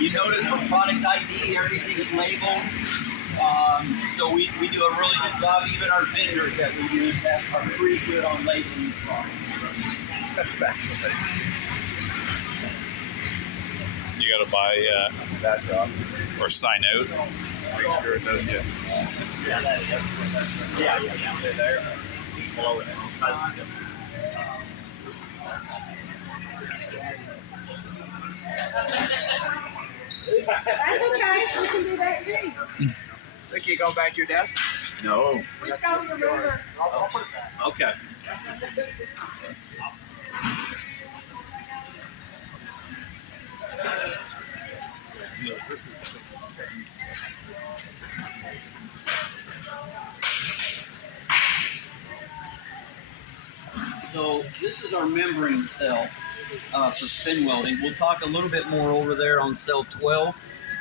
You notice for product ID, everything is labeled. So we do a really good job. Even our vendors that we use are pretty good on labeling the product. That's fascinating. You got to buy That's awesome. or sign out. Make sure it doesn't get. Yeah. There. Below it. That's okay. We can do that too. Ricky, you going back to your desk? No. We stole your ruler. Okay. So this is our membrane cell for spin welding. We'll talk a little bit more over there on cell 12,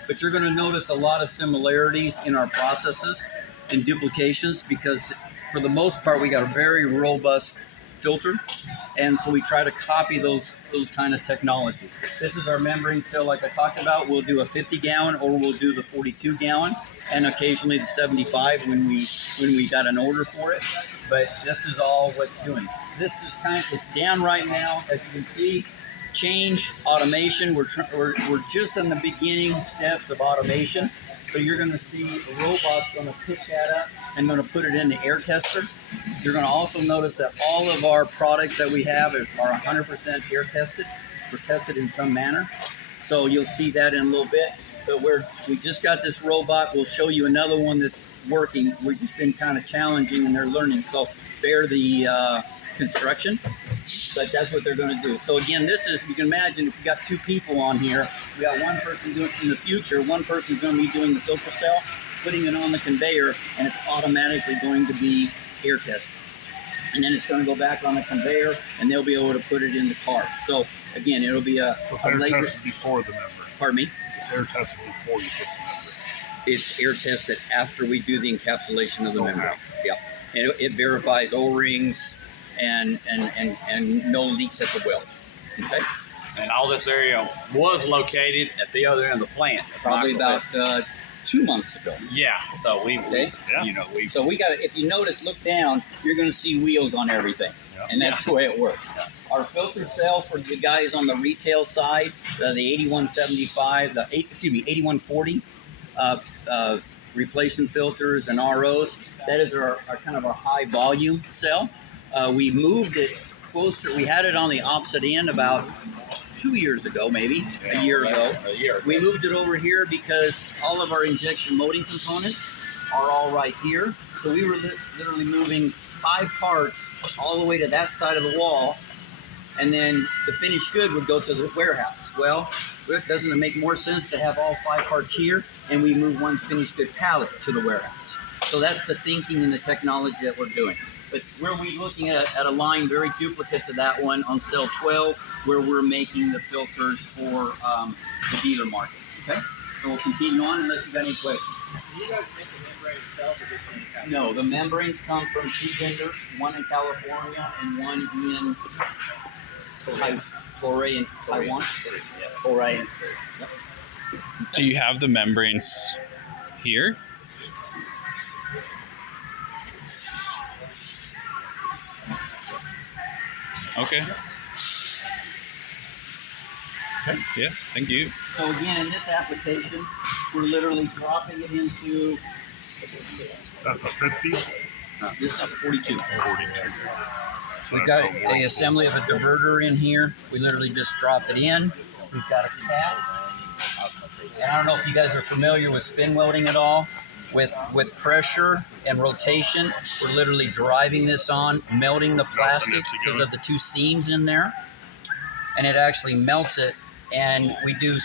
but you're going to notice a lot of similarities in our processes and duplications because for the most part we got a very robust filter, and so we try to copy those kind of technology. This is our membrane cell like I talked about. We'll do a 50 gallon or we'll do the 42 gallon and occasionally the 75 when we got an order for it, but this is all what's doing. This is it's down right now, as you can see. Change automation. We're just in the beginning steps of automation. So you're going to see the robot's going to pick that up and going to put it in the air tester. You're going to also notice that all of our products that we have are 100% air tested. We're tested in some manner. So you'll see that in a little bit. But we just got this robot. We'll show you another one that's working. We've just been kind of challenging and they're learning. So bear the construction, but that's what they're going to do. So again, this is, you can imagine if you got two people on here, we got one person doing in the future, one person's going to be doing the filter cell, putting it on the conveyor, and it's automatically going to be air tested. And then it's going to go back on the conveyor, and they'll be able to put it in the cart. So again, it'll be a Air tested before the membrane. Pardon me? It's air tested before you put the membrane. It's air tested after we do the encapsulation of the membrane. Yeah, and it verifies O-rings and no leaks at the weld. Okay. And all this area was located at the other end of the plant. Probably about 2 months ago. Yeah. So we So we got, if you notice, look down, you're going to see wheels on everything. Yeah. And that's the way it works. Yeah. Our filter cell for the guys on the retail side, the 8175, 8140 replacement filters and ROs, that is our kind of our high volume cell. We moved it closer. We had it on the opposite end about 2 years ago, maybe a year ago. We moved it over here because all of our injection molding components are all right here. So we were literally moving 5 parts all the way to that side of the wall, and then the finished good would go to the warehouse. Well, doesn't it make more sense to have all 5 parts here, and we move one finished good pallet to the warehouse? So that's the thinking and the technology that we're doing. But we're looking at a line very duplicate to that one on cell 12, where we're making the filters for the dealer market. Okay, so we'll continue on unless you got any questions. Do you guys make the membrane itself, or just any kind No, the membranes come from 2 vendors, one in California and one in Korea in Taiwan. Korea. Yep. Do you have the membranes here? Okay. Yeah, thank you. So again, in this application, we're literally dropping it into That's a 50? this is a 42. 42. So We've that's got a a whirlpool. assembly of a diverter in here. We literally just drop it in. We've got a cap. And I don't know if you guys are familiar with spin welding at all. With pressure and rotation, we're literally driving this on, melting the plastic because of the 2 seams in there. And it actually melts it. And we do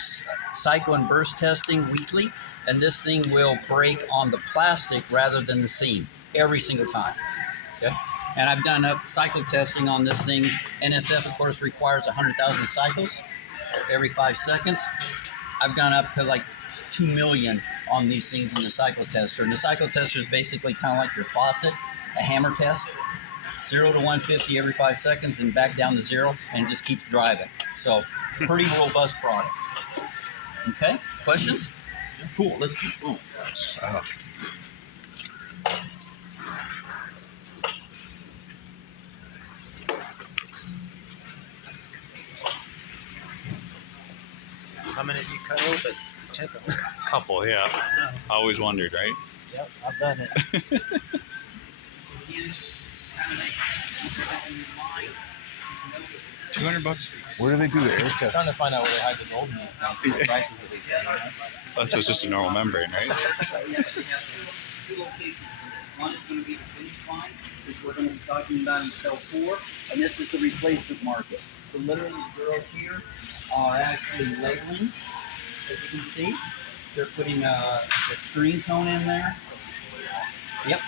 cycle and burst testing weekly. And this thing will break on the plastic rather than the seam every single time. Okay. And I've done cycle testing on this thing. NSF, of course, requires 100,000 cycles every 5 seconds. I've gone up to like 2 million on these things in the cycle tester. And the cycle tester is basically kind of like your faucet, a hammer test. 0 to 150 every 5 seconds and back down to 0, and it just keeps driving. So pretty robust product. Okay, questions? Cool, let's keep going. How many do you cut open? Check them. Couple, yeah. I always wondered, right? Yep, I've done it. $200 a piece. Where do they do the air Trying to find out where they hide the gold in these things for the prices that we get. You know? That's just a normal membrane, right? Two locations for this. One is going to be the finish line, which we're going to be talking about in cell 4, and this is the replacement market. So literally the girls here are actually labeling, as you can see. They're putting a screen tone in there. Yep,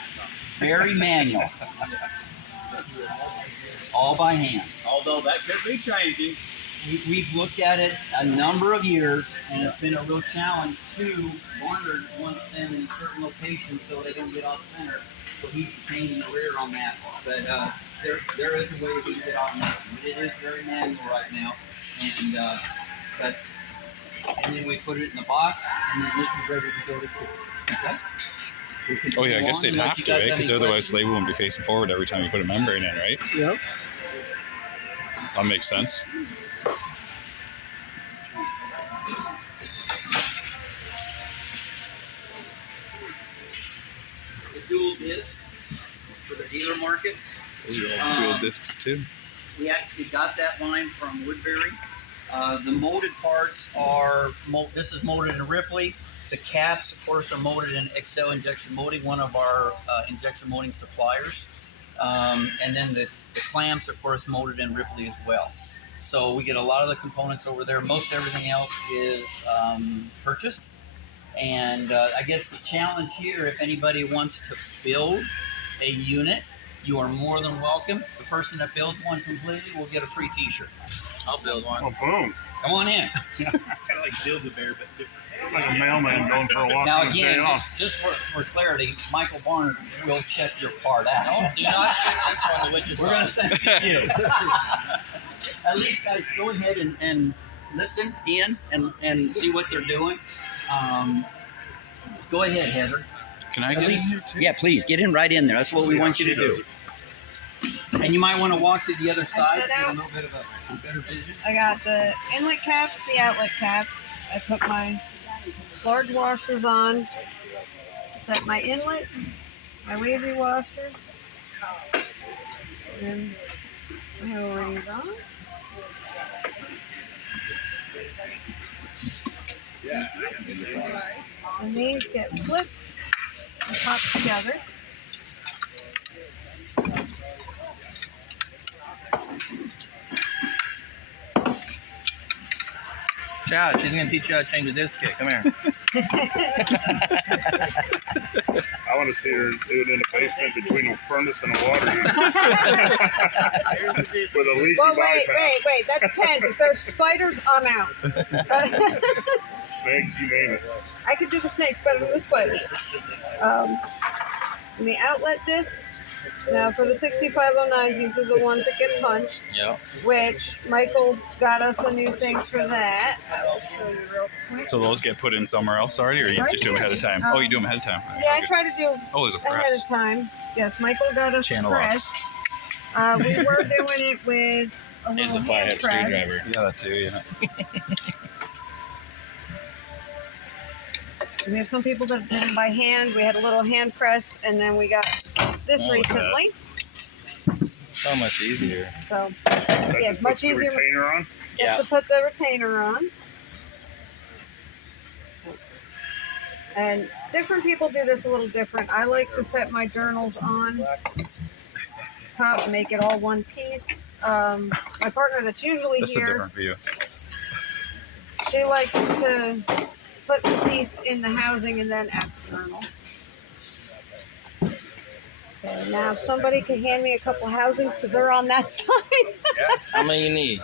very manual. All by hand. Although that could be changing. We've looked at it a number of years, and it's been a real challenge to Barnard wants them in certain locations so they don't get off center. So he's a pain in the rear on that. But there is a way we can get off center. But it is very manual right now. And then we put it in the box, and then this is ready to go to ship. Okay? We can Oh yeah, I go guess on they'd unless have you to, guys right? have Because any otherwise questions. label wouldn't be facing forward every time you put a membrane in, right? Yep. That makes sense. The dual disc for the dealer market. Dual discs too. We actually got that line from Woodbury. The molded parts are, this is molded in Ripley. The caps, of course, are molded in Excel Injection Molding, one of our injection molding suppliers. And then the clamps, of course, molded in Ripley as well. So we get a lot of the components over there. Most everything else is purchased. And I guess the challenge here, if anybody wants to build a unit, you are more than welcome. The person that builds one completely will get a free t-shirt. I'll build one. Oh, boom. Come on in. Kind of like Build-A-Bear, but different. It's like a mailman going for a walk Now on his day again, off. just for clarity, Michael Barnard will check your part out. No, do not send this one to Wichita. We're going to send it to you. At least, guys, go ahead and listen in and see what they're doing. Go ahead, Heather. Can I At get in least, here too? yeah, please get in right in there. That's what we want you to do. And you might want to walk to the other side to set get a out. little bit of a better vision. I got the inlet caps, the outlet caps. I put my large washers on. Set my inlet, my wavy washer, and my O-rings on. And these get flipped and popped together. Chad, she's gonna teach you how to change a disc kit. Come here. I want to see her do it in the basement between a furnace and a water heater with a leaky Well, bypass. wait. That depends. If there's spiders, I'm out. Snakes, you name it. I could do the snakes better than the spiders. And the outlet discs. Now, for the 6509s, these are the ones that get punched, Yeah. which Michael got us a new thing for that. I'll show you real quick. So those get put in somewhere else already, or you Right just do them ahead of time? here. Oh, you do them ahead of time. Yeah, I Okay. try to do Oh, there's a ahead press. of time. Yes, Michael got us Channel a press. We were doing it with a Here's little a hand flathead press. screwdriver. Yeah, that too. Yeah. We have some people that did them by hand. We had a little hand press, and then we got this Oh, look at that. recently. So much easier. So, That yeah, just much puts the easier retainer on. Yeah. just to put the retainer on. And different people do this a little different. I like to set my journals on top and make it all one piece. My partner that's usually That's a here, different view. she likes to put the piece in the housing and then at the journal. Okay, now if somebody can hand me a couple housings because they're on that side. How many you need?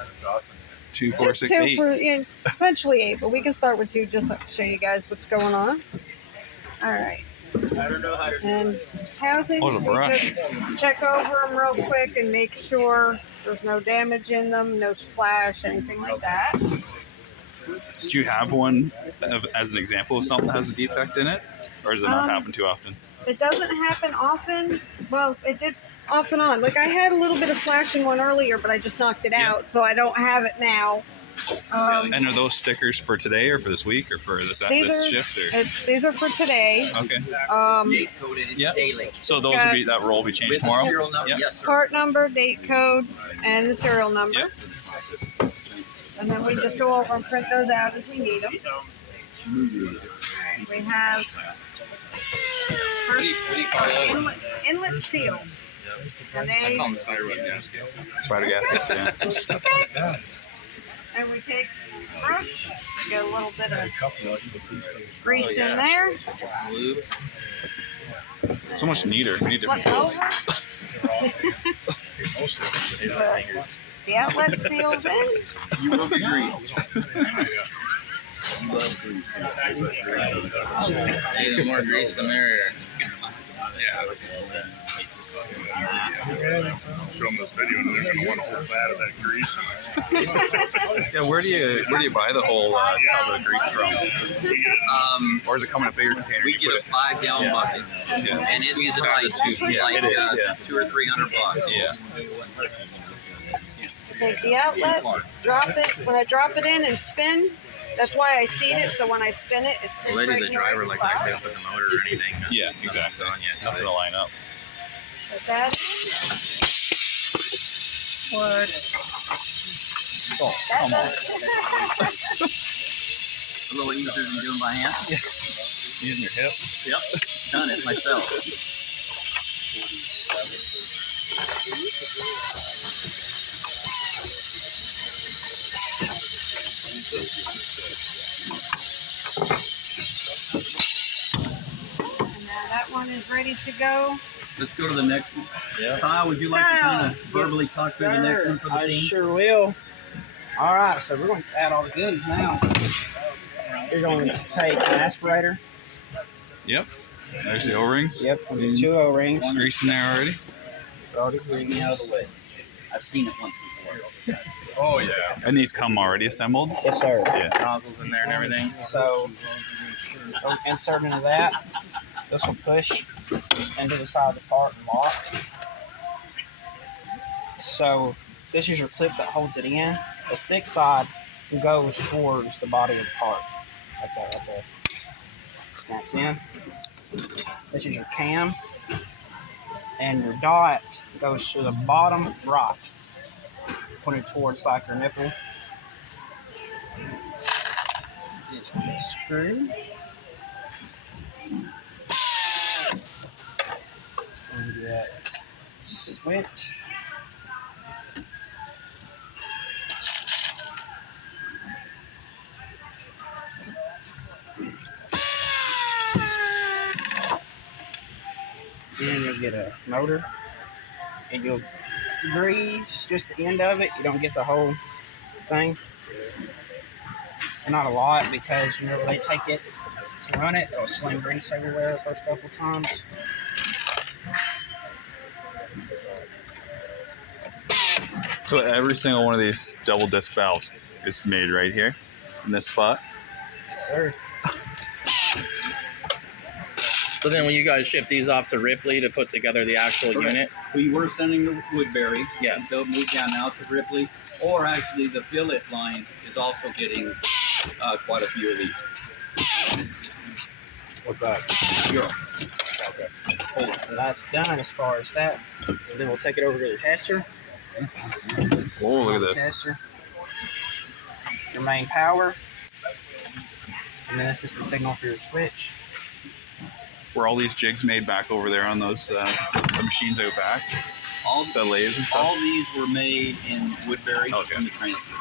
2, 4, Just 6, two 8. for eventually 8, but we can start with 2 just to show you guys what's going on. All right. I don't know how to And housings. What a We brush. just check over them real quick and make sure there's no damage in them, no splash, anything like that. Do you have one as an example of something that has a defect in it? Or does it not Um, happen too often? It doesn't happen often. Well, it did off and on. Like I had a little bit of flashing one earlier, but I just knocked it out, so I don't have it now. And are those stickers for today or for this week or for this shift? Or? These are for today. Okay. Date coded Yep. daily. So those will be, that roll will be changed With the tomorrow? serial number, Yep. yes, sir. Part number, date code, and the serial number. Yep. And then we just go over and print those out as we need them. We have What do you call those? inlet seal. And they, Spider gaskets, yeah. and we take a brush, get a little bit of grease in there, So much neater. We need different flip tools. over. Put the outlet seals in. You will be greased. Hey, the more grease, the merrier. Show them this video and they're going to want a whole vat of that grease. Yeah, where do you buy the whole tub of grease from? Or does it come in a bigger container? We You get put a 5-gallon bucket, Yeah. and it's like, Yeah, like it is, yeah. 200 or 300 bucks. Yeah. Take the outlet, drop it. When I drop it in and spin, that's why I seat it. So when I spin it, it's Well, they right do in the driver right like spot. actually put the motor or anything. Yeah, exactly. Nothing to line up. Put that in. Put that come on. A little easier than doing by hand. Using your hip. Yep, done it myself. And now that one is ready to go. Let's go to the next one. Yeah. Kyle, would you like to Kyle. kind of verbally talk through the next one for the I team? sure will. All right, so we're going to add all the goodies now. You're going to take an aspirator. Yep. There's the O-rings. Yep, we'll do 2 O-rings. Grease in there already. Already greased. Get me out of the way. I've seen it once before. Oh, yeah. And these come already assembled? Yes, sir. Yeah. Nozzles in there and everything. So, we'll insert into that. This will push into the side of the part and lock. So, this is your clip that holds it in. The thick side goes towards the body of the part. Like that, right there. Snaps in. This is your cam. And your dot goes to the bottom right, pointed towards like your nipple. Just a screw. And that switch. Then you'll get a motor, and you'll grease just the end of it. You don't get the whole thing. And not a lot, because whenever they take it to run it, it'll sling grease everywhere the first couple times. So every single one of these double disc valves is made right here in this spot. Yes, sir. So then when you guys ship these off to Ripley to put together the actual Correct. unit, We were sending to Woodbury. Yeah. And they'll move down out to Ripley. Or actually, the billet line is also getting quite a few of these. What's that? Europe. Cool. So that's done as far as that. And then we'll take it over to the tester. Oh, look at this. Tester. Your main power. And then that's just the signal for your switch. Were all these jigs made back over there on those the machines out back? All The lathes and stuff? All these were made in Woodbury Okay. in the transfer.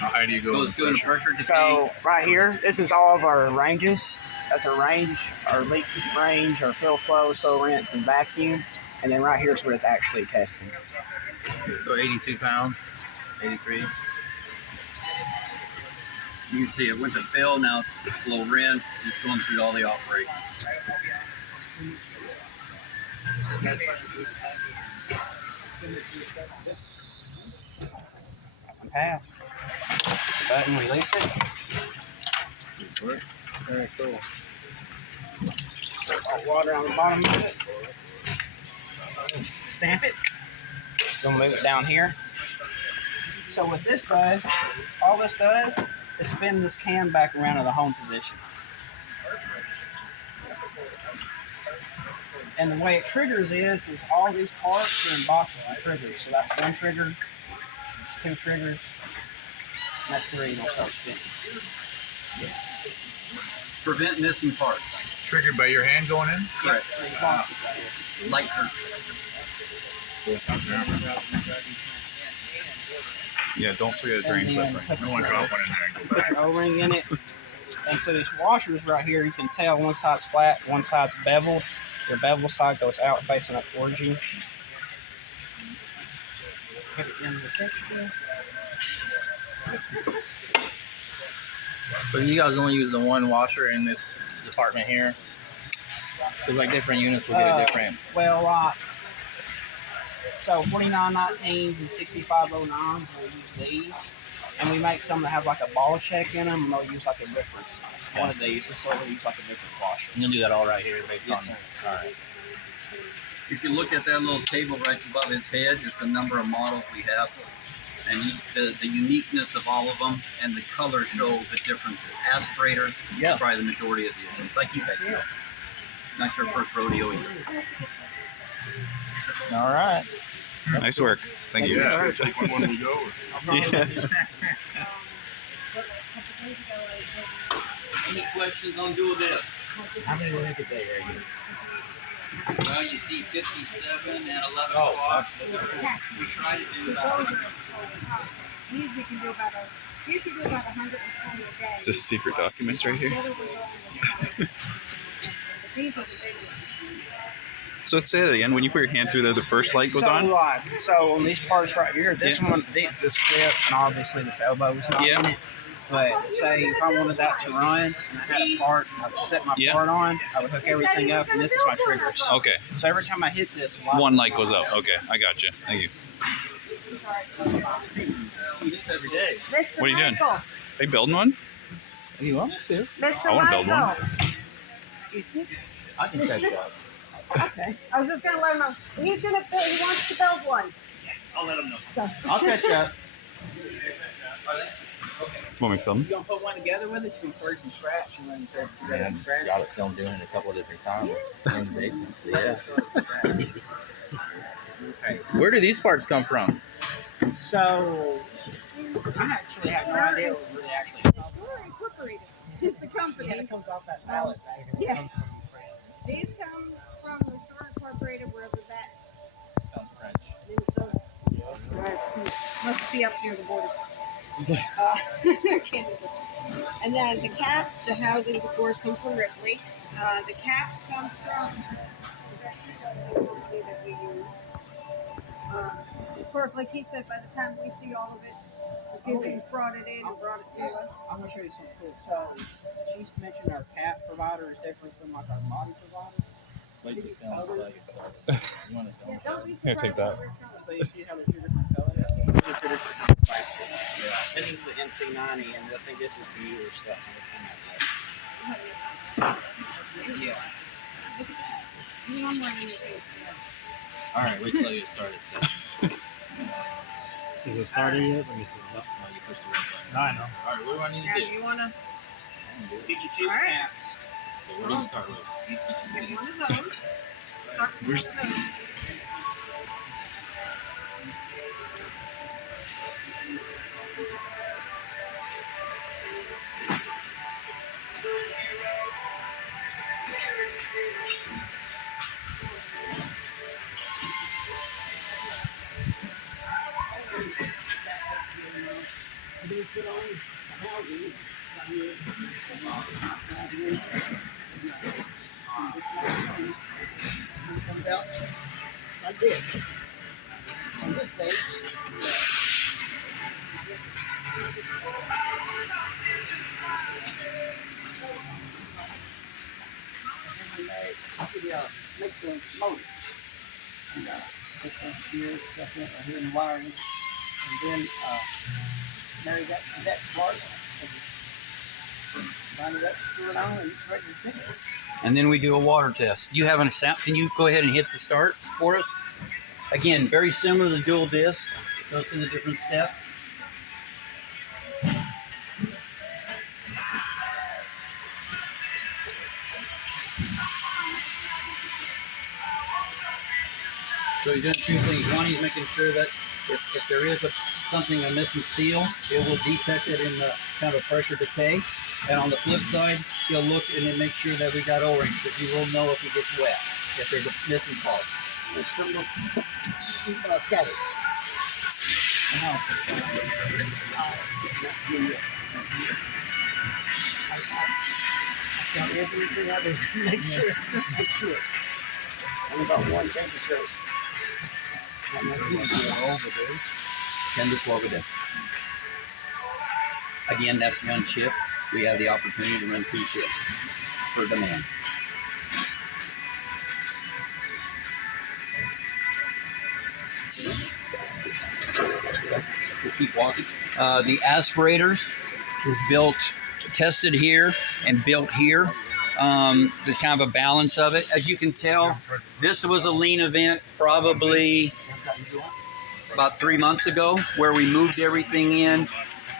How high do you go? So it's doing a pressure decay. So right here, this is all of our ranges. That's our range, our leak range, our fill flow, so rinse, and vacuum. And then right here is what it's actually testing. so 82 pounds, 83. You can see it went to fill, now it's slow rinse, just going through all the operations. One pass. Push the button, release it. Very cool. Hot water on the bottom of it. Stamp it. Gonna move it down here. So what this does, all this does is spin this cam back around to the home position. And the way it triggers is all these parts are in boxes of triggers. So that's one trigger, two triggers, and that's three. It'll start spinning. Prevent missing parts. Triggered by your hand going in? Correct. These boxes right here. Light curve. Yeah, don't forget a drain And clip. then Right? put No one drop one in there and go put back. your O-ring in it. And so these washers right here, you can tell one side's flat, one side's beveled. Your bevel side goes out facing up towards you. Put it in the picture. So you guys only use the one washer in this department here? Because like different units will get a different. Well, so 4919s and 6509s will use these. And we make some that have like a ball check in them, and they'll use like a different one of these, and so they'll use like a different washer. You'll do that all right here based Yes, on. sir. All right. You can look at that little table right above his head, just the number of models we have, and the uniqueness of all of them, and the colors show the differences. Aspirator, Yeah. probably the majority of the units, like you guys know. Not your first rodeo either. All right. Nice work. Thank you. Yeah, take one when we go. Any questions on doing this? How many will make a day right here? Well, you see 57 and 11 Oh, o'clock. We try to do about These we can do about you can do about 120 a day. It's just secret documents right here. These are the big ones. So say that again. When you put your hand through there, the first light goes on. So on these parts right here, this one, this clip, and obviously this elbow is not in it. But say if I wanted that to run, and I had a part, and I would set my part on, I would hook everything up, and this is my triggers. Okay. So every time I hit this, One light goes out. Okay, I got you. Thank you. this every day. Mr. What are you doing? Michael. Are you building one? You want to? Mr. I wanna build one. Michael. Excuse me? I can catch up. Okay. I was just going to let him know. He's going to build, he wants to build one. I'll let them know. I'll catch up. Want me to film? You gonna put one together with us? You can start from scratch and then put it together Man, from scratch. got it filmed doing it a couple of different times in the basements. But yeah. Where do these parts come from? So I actually have no idea where they actually come from. We're Incorporated is the company. Yeah, it comes off that pallet bag. And Yeah. it comes from France. These come from the Store Incorporated, wherever that French. Minnesota. Must be up near the border. Canada. And then the caps, the housings, of course, come from Ripley. The caps come from the company that we use. Of course, like he said, by the time we see all of it, the people brought it in and brought it to us. I'm gonna show you something cool. So she's mentioned our cap provider is different from like our body provider. Wait till it's done so I can start. You want to film? Yeah, don't be Here, surprised take that. when we're telling So you see how they're two different colors? These are two different plastics. Yeah. This is the NC90, and I think this is the newer stuff. Yeah. you. I'm running your face. All right, wait till you start it. So. Is it started yet? Let me see. No, you push the red button. No, I know. All right, what do I need Now, to do do? you want to Teach you two All right. caps. So what do you start with? get one of those? Start with Where's- one of those. Like this. On this stage. here, stuff in right here in the wiring, and then marry that to that part, line it up, screw it on, and it's ready to test. And then we do a water test. You have a sound? Can you go ahead and hit the start for us? Again, very similar to the dual disc. Goes through the different steps. So he's doing two things. One, he's making sure that if there is something, a missing seal, it will detect it in the kind of a pressure decay. And on the flip side, he'll look and then make sure that we got O-rings, because he will know if it gets wet, if there's a missing part. There's some little scatters. I've got everything I do to make sure. I'm about one temperature. 10 to 12 a day. Again, that's one shift. We have the opportunity to run 2 shifts per demand. We'll keep walking. The aspirators was built, tested here, and built here. There's kind of a balance of it. As you can tell, this was a lean event probably about 3 months ago, where we moved everything in,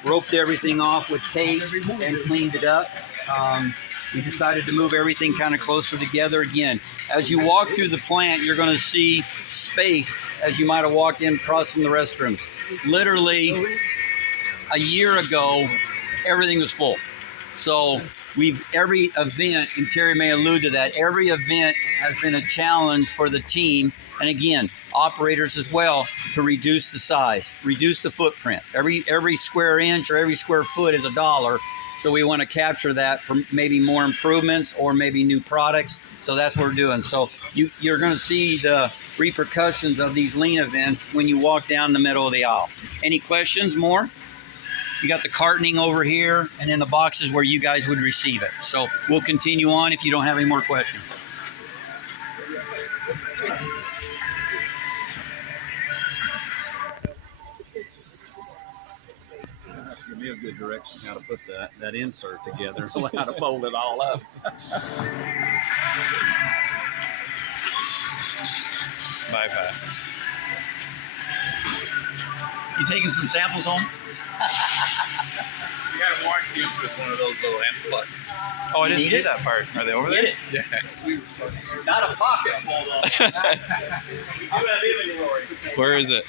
roped everything off with tape, and cleaned it up. We decided to move everything kind of closer together again. As you walk through the plant, you're going to see space as you might have walked in across from the restroom. Literally, a year ago, everything was full. So every event, and Terry may allude to that, every event has been a challenge for the team, and again, operators as well, to reduce the size, reduce the footprint. Every square inch or every square foot is $1. So we want to capture that for maybe more improvements or maybe new products. So that's what we're doing. So you're going to see the repercussions of these lean events when you walk down the middle of the aisle. Any questions more? You got the cartoning over here, and then the boxes where you guys would receive it. So we'll continue on if you don't have any more questions. Give me a good direction how to put that insert together, how to fold it all up. Bypasses. You taking some samples home? You got a warranty with one of those little end plugs. Oh, I didn't see that part. Are they over there? Get it? Yeah. Not a pocket full though. We do have inventory. Where is it?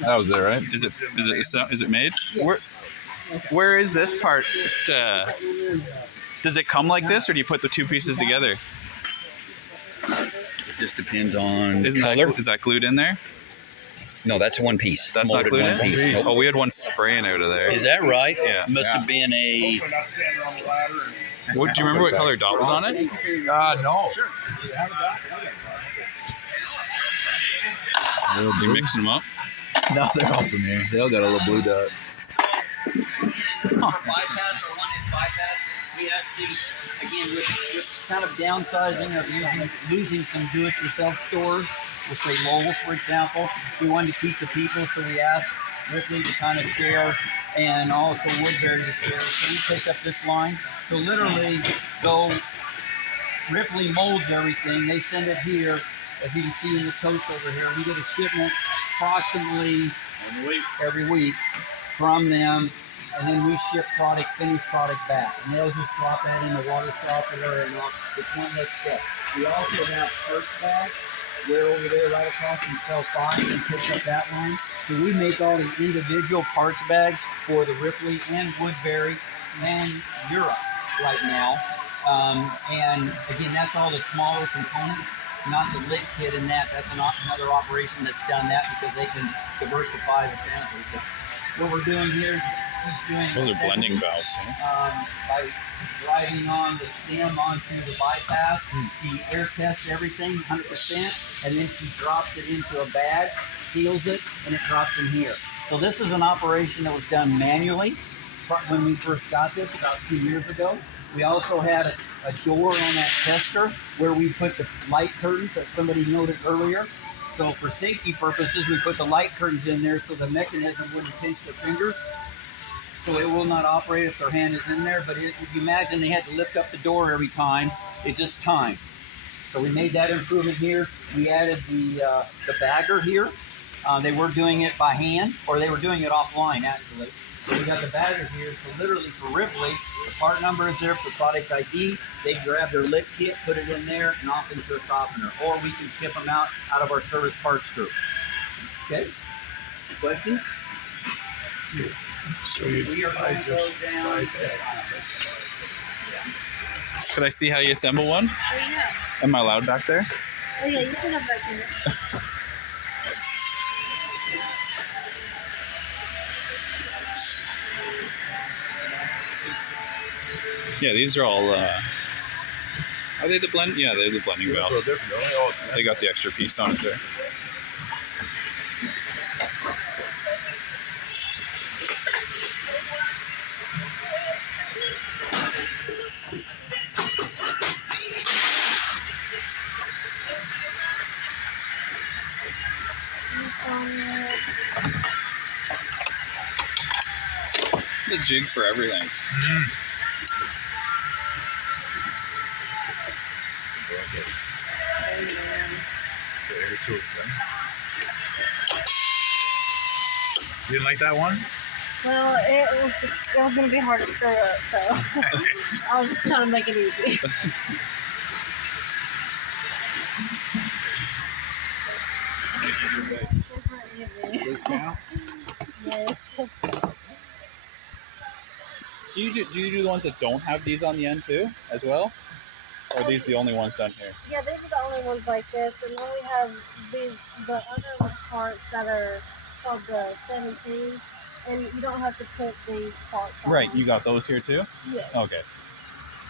That was there, right? Is it made? Yeah. Where is this part? Does it come like this, or do you put the two pieces together? It just depends on Is that glued in there? No, that's one piece. That's not glued in? Piece. Nope. Oh, we had one spraying out of there. Is that right? Yeah. Must have been a... Do you remember what color dot was on it? No. You mixing them up? No, they're all from here. They all got a little blue dot. Bypass or one-inch bypass, we actually, again, with kind of downsizing of losing some do-it-yourself stores, we'll say Lowell, for example, we wanted to keep the people, so we asked Ripley to kind of share, and also Woodbury to share. So we picked up this line. So literally, though Ripley molds everything, they send it here. As you can see in the toast over here, we get a shipment approximately every week from them, and then we ship finished product back. And they'll just drop that in the water softener, and it's one less step. We also have parts bags. We're over there right across from cell 5 and pick up that line. So we make all the individual parts bags for the Ripley and Woodbury and Europe right now. And again, that's all the smaller components, not the lit kit in that. That's another operation that's done that because they can diversify the samples. But what we're doing here is Those are blending valves. by driving on the stem onto the bypass. She air tests everything 100%, and then she drops it into a bag, seals it, and it drops in here. So this is an operation that was done manually when we first got this about 2 years ago. We also had a door on that tester where we put the light curtains that somebody noted earlier. So for safety purposes, we put the light curtains in there so the mechanism wouldn't pinch their fingers. So it will not operate if their hand is in there. But if you imagine they had to lift up the door every time, it's just time. So we made that improvement here. We added the bagger here. They were doing it by hand, or they were doing it offline actually. So we got the bagger here. So literally for Ripley, the part number is there for product ID. They grab their lit kit, put it in there, and off into a softener. Or we can ship them out of our service parts group. Okay? Questions? So We are going to go down. could I see how you assemble one? Oh, yeah. Am I allowed back there? Oh, yeah, you can have that here. Yeah, these are all. Are they the blend? Yeah, they're the blending valves. They got the extra piece on it there. The jig for everything. You didn't like that one? Well, it was going to be hard to screw up, so I was just trying to make it easy. Yes. Do you do the ones that don't have these on the end too, as well? Or are these the only ones done here? Yeah, these are the only ones like this, and then we have the other parts that are called the 17, and you don't have to put these parts on. Right, you got those here too? Yes. Okay.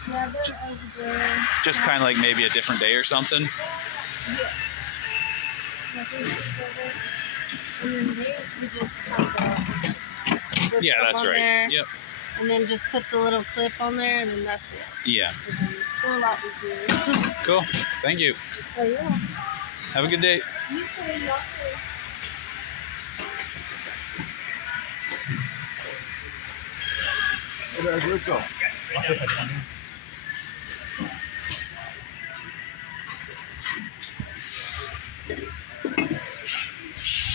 Yeah, they're over there. Just kind of like maybe a different day or something? Yeah. And then these, we just have the Yeah, that's on right. there, Yep. and then just put the little clip on there, and then that's it. Yeah. They're a lot easier. Cool. Thank you. Oh, yeah. Have a good day. You too, y'all too.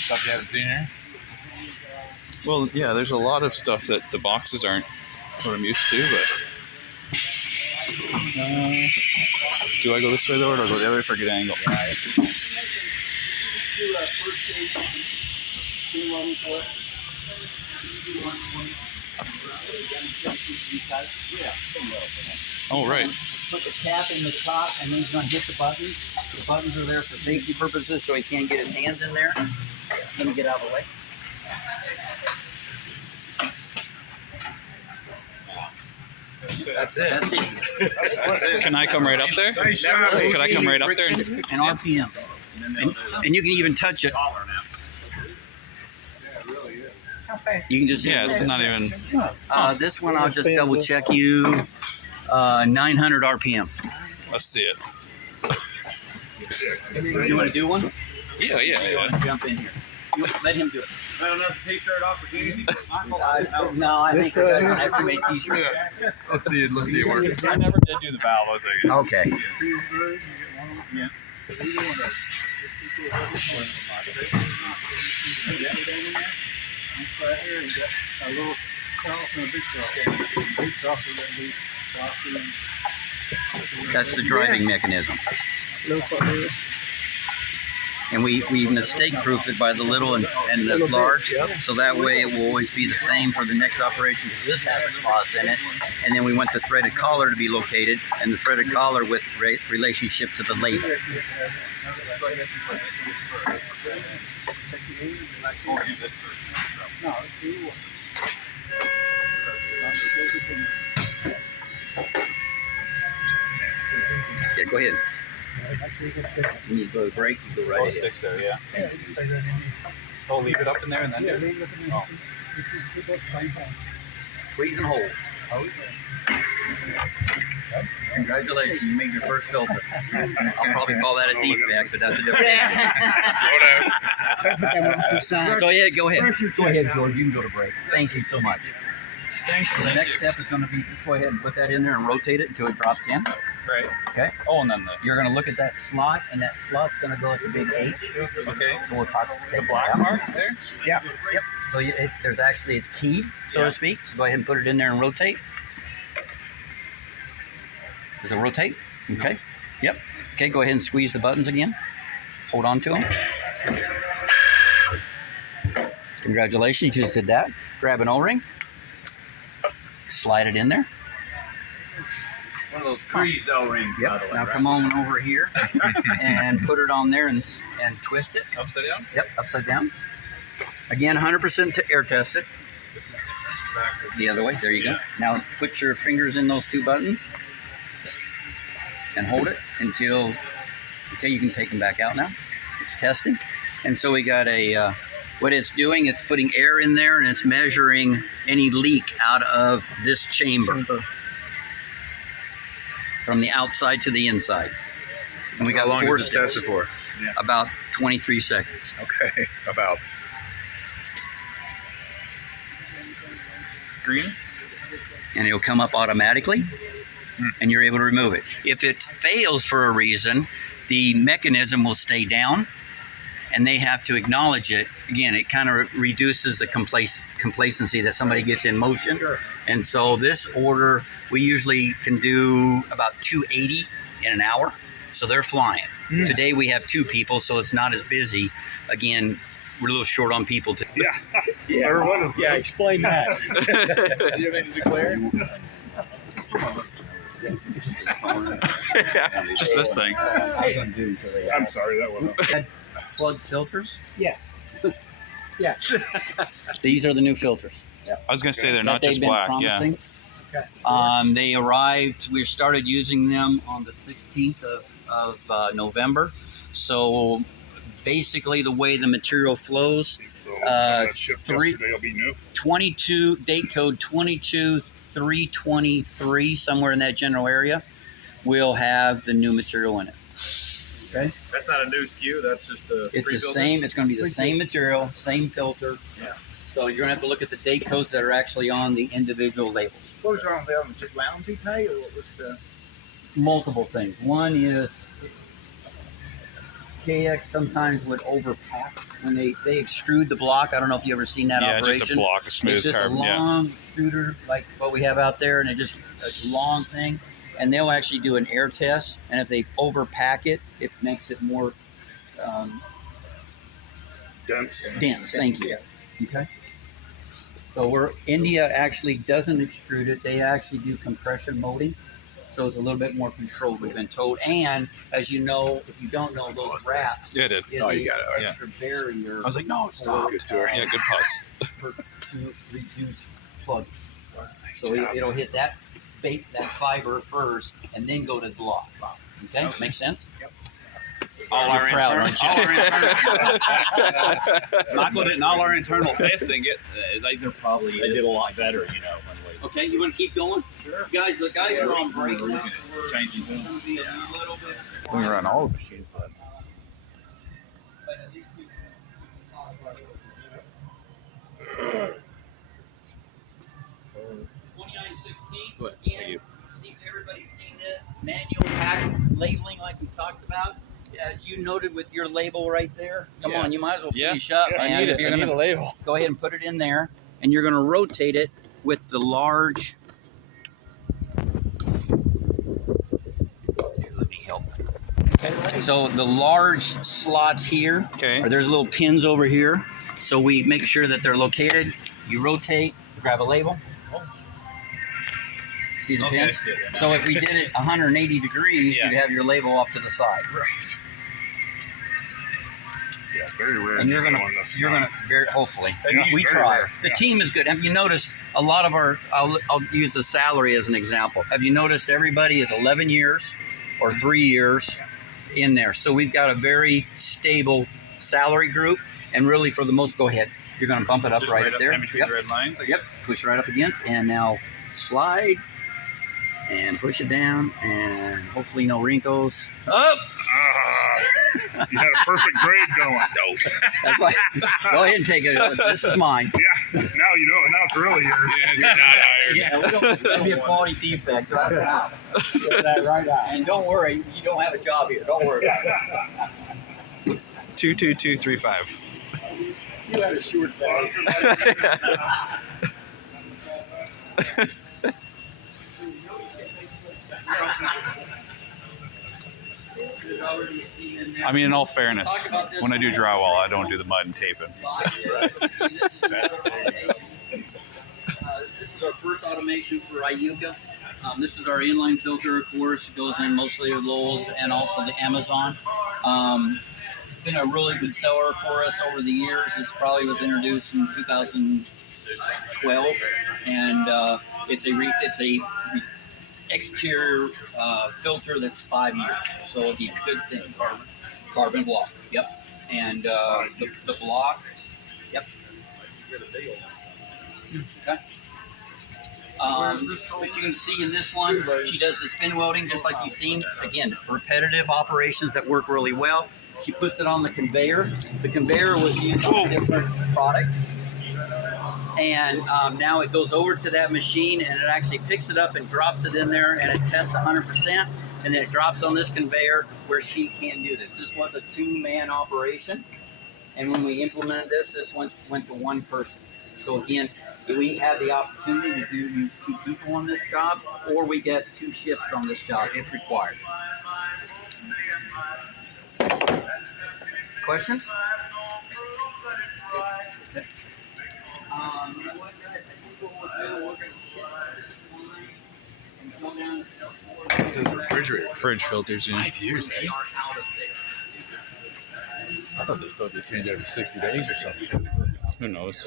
Stuff you haven't seen here? Well, yeah, there's a lot of stuff that the boxes aren't what I'm used to, but... do I go this way though, or do I go the other way for a good angle? Oh, right. Put the cap in the top, and then he's going to hit the buttons. The buttons are there for safety purposes, so he can't get his hands in there. Let me get out of the way. That's it. That's it. Can I come right up there? Could I come right up there? And RPM. And you can even touch it. You can just Yeah, it's not even... this one, I'll just double check you. 900 RPMs. Let's see it. You want to do one? Yeah. You want to jump in here? Let him do it. I don't have to take shirt off for you. No, I think I have to make t-shirts. Let's see it work. I never did do the valve, was I? Okay. Yeah. That's the driving mechanism. And we mistake-proof it by the little and the large, so that way it will always be the same for the next operation, because this has a cross in it. And then we want the threaded collar to be located, and the threaded collar with relationship to the label. Yeah, go ahead. When you go to break, you go right ahead. Sticks there, yeah. Oh, leave it up in there and then do it? Oh. Squeeze and hold. Congratulations, you made your first filter. I'll probably call that a defect, but that's a different thing. So yeah, go ahead. Go ahead, George. You can go to break. Thank you so much. So the next step is going to be just go ahead and put that in there and rotate it until it drops in. Right. Okay. Oh, and then You're going to look at that slot, and that slot's going to go at the big H. okay. So we'll talk. The black mark there. Yeah. Yep. So there's actually it's keyed, so to speak. So go ahead and put it in there and rotate. Does it rotate? Okay. Yep. Okay. Go ahead and squeeze the buttons again. Hold on to them. Congratulations, you just did that. Grab an O-ring. Slide it in there. One of those creased O-rings. Yep. Now come on over here and put it on there and twist it. Upside down. Yep. Upside down. Again, 100% to air test it. The other way. There you go. Now put your fingers in those two buttons and hold it until. Okay, you can take them back out now. It's testing, and so we got a. What it's doing, it's putting air in there and it's measuring any leak out of this chamber from the outside to the inside. And we got How long four is it steps. tested for? About 23 seconds. Okay, about. Green. And it'll come up automatically and you're able to remove it. If it fails for a reason, the mechanism will stay down and they have to acknowledge it. Again, it kind of reduces the complacency that somebody gets in motion. And so this order, we usually can do about 280 in an hour. So they're flying. Today we have 2 people, so it's not as busy. Again, we're a little short on people today. Yeah. Sir, what is Yeah, this? explain that. Do you have anything to declare? Just this thing. I'm sorry, that wasn't. Plug filters. Yes. These are the new filters. I was gonna say they're that not they've just been black. promising. Okay. They arrived. We started using them on the 16th of November. So basically, the way the material flows, So that shipped yesterday will be new. 22 date code 22323, somewhere in that general area, will have the new material in it. Okay. That's not a new SKU. That's just a. It's the same. It's going to be the same material, same filter. Yeah. So you're going to have to look at the date codes that are actually on the individual labels. What was wrong with them? Just loungy pay, or what was the? Multiple things. One is KX sometimes would overpack when they extrude the block. I don't know if you ever seen that operation. Just a block of smooth it's just carbon. a long extruder like what we have out there, and it just a long thing. And they'll actually do an air test, and if they overpack it, it makes it more Dense. dense. Thank you. Okay. So India actually doesn't extrude it. They actually do compression molding. So it's a little bit more controlled, we've been told. And as you know, if you don't know, those wraps Yeah, it did. is Oh, a you got it. Yeah. extra barrier I was like, no, it stopped. Good tour. Yeah, good pause. to reduce plugs. So it'll hit that fiber first and then go to the block. Okay, make sense? Yep. All our proud, Michael did all our internal testing. There probably They did a lot better, you know. Okay, you want to keep going? Sure. Guys, the guys are on break now. changing. It's going to be a little bit. We run all the machines then. But at least we can talk about it. 2916. Good. Again, Thank you. see if everybody's seen this. Manual pack labeling like we talked about. As you noted with your label right there. Come on, you might as well finish up, man. If you're I need gonna a label. go ahead and put it in there, and you're going to rotate it with the large. Here, let me help. Okay. So the large slots here, Okay. or there's little pins over here. So we make sure that they're located. You rotate, grab a label. See the pins? So if we did it 180 degrees, you'd have your label off to the side. Right. Yeah, very rare. And you're gonna hopefully. We very try. rare. The team is good. Have you noticed a lot of our? I'll use the salary as an example. Have you noticed everybody is 11 years or 3 years in there? So we've got a very stable salary group, and really for the most. Go ahead. You're gonna bump it up Just right there. in between the red lines. Yep. Push right up against, and now slide, and push it down, and hopefully no wrinkles. Up! You had a perfect grade going. That's why, go ahead and take it. This is mine. Yeah, now you know. Now it's really yours. Yeah, that'd be a quality defect. Right out. That right out. And don't worry, you don't have a job here. Don't worry about it. 22235. You had a short day. I mean, in all fairness, when I do drywall, I don't do the mud and taping. This is our first automation for Iuka. This is our inline filter, of course. It goes in mostly with Lowe's and also the Amazon. It's been a really good seller for us over the years. This probably was introduced in 2012, and it's a exterior filter that's 5 years. So again, good thing, carbon block. Yep, and the block. Yep. Okay. But you can see in this one, she does the spin welding just like you've seen. Again, repetitive operations that work really well. She puts it on the conveyor. The conveyor was used on a different product. And now it goes over to that machine and it actually picks it up and drops it in there and it tests 100%. And then it drops on this conveyor where she can do this. This was a 2-man operation. And when we implemented this, this went to 1 person. So again, we have the opportunity to use 2 people on this job, or we get 2 shifts on this job if required. Questions? This is refrigerator. Fridge filters, yeah. 5 years, eh? I thought they told they change every 60 days or something. Who knows?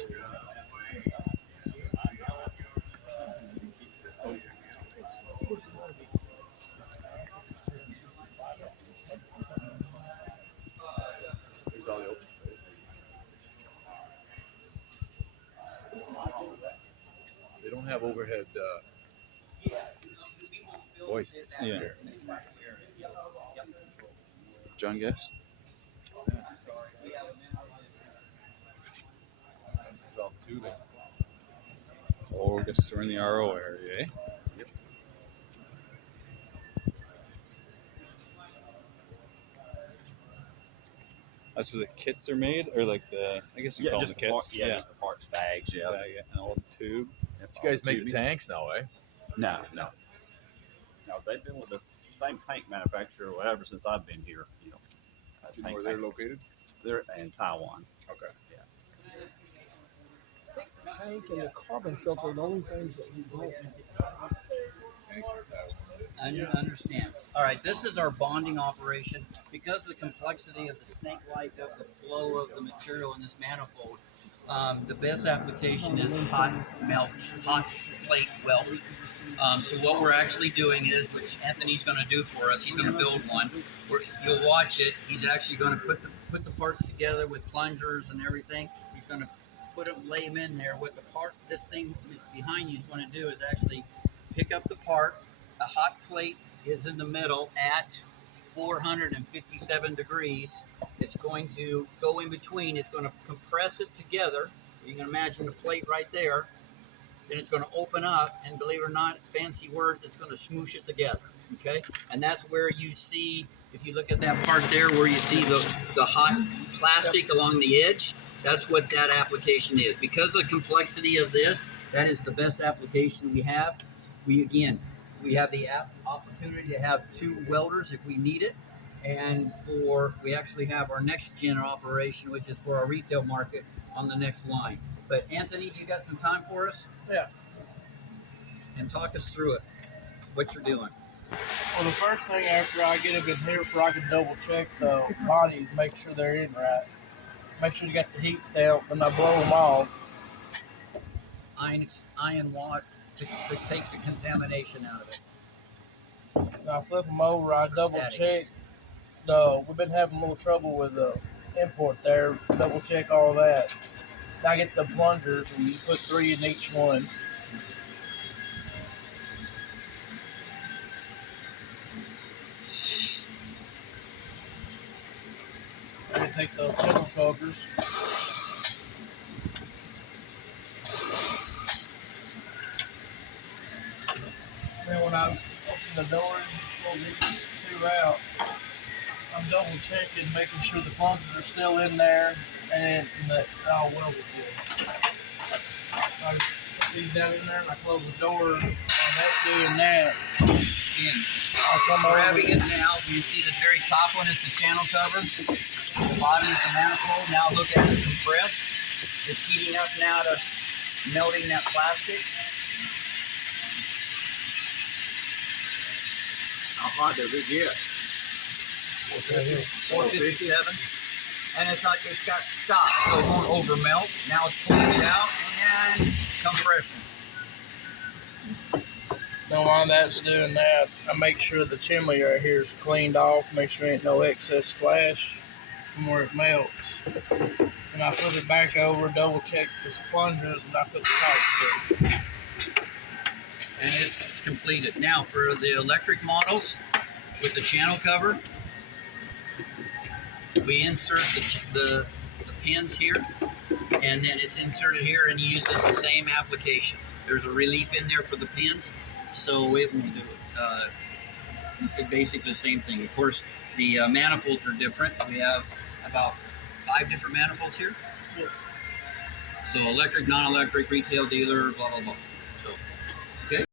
Here's all the open space. They don't have overhead hoists Yeah. here. John Guest? There's all 2 there. Oh, I guess we're in the RO area, eh? Yep. That's where the kits are made, or like the, I guess you call them the kits. Just the parts bags, yeah. And all the tube. You guys make the tanks now, eh? No. They've been with the same tank manufacturer or whatever since I've been here. You know, Do you know where they're located? They're in Taiwan. Okay. Tank and the carbon filter are the only things that we don't. I understand. All right, this is our bonding operation. Because of the complexity of the snake-like of the flow of the material in this manifold, the best application is hot plate welding. So what we're actually doing is, which Anthony's going to do for us, he's going to build one. You'll watch it. He's actually going to put the parts together with plungers and everything. He's going to lay them in there. What this thing behind you is going to do is actually pick up the part. The hot plate is in the middle at 457 degrees. It's going to go in between. It's going to compress it together. You can imagine the plate right there. Then it's going to open up, and believe it or not, fancy words, it's going to smoosh it together. Okay, and that's where you see, if you look at that part there, where you see the hot plastic along the edge. That's what that application is. Because of the complexity of this, that is the best application we have. We have the opportunity to have 2 welders if we need it. And we actually have our next gen operation, which is for our retail market on the next line. But Anthony, you got some time for us? Yeah. And talk us through it, what you're doing. Well, the first thing after I get them in here, I can double check the bodies, make sure they're in right. Make sure you got the heat stamped, and I blow them off. Iron watt to take the contamination out of it. And I flip them over, I double check. We've been having a little trouble with the import there. Double check all that. And I get the plungers, and you put 3 in each one. take those channel covers. Then when I open the door and pull these two out, I'm double checking, making sure the plungers are still in there and that they're all welded good. I put these down in there and I close the door, and that's doing that. Again, I come over. grabbing it now, you see the very top one is the channel cover. The bottom is the manifold. Now look at it compressed. It's heating up now to melting that plastic. How hot does it get? 457. And it's got stop, so it won't over melt. Now it's pulling it out and compression. So while that's doing that, I make sure the chimney right here is cleaned off, make sure there ain't no excess flash from where it melts. And I put it back over, double check the plungers, and I put the top to it. And it's completed. Now for the electric models with the channel cover, we insert the pins here, and then it's inserted here and uses the same application. There's a relief in there for the pins, so it will do it. It's basically the same thing. Of course, the manifolds are different. We have about 5 different manifolds here. So electric, non-electric, retail dealer, blah, blah, blah.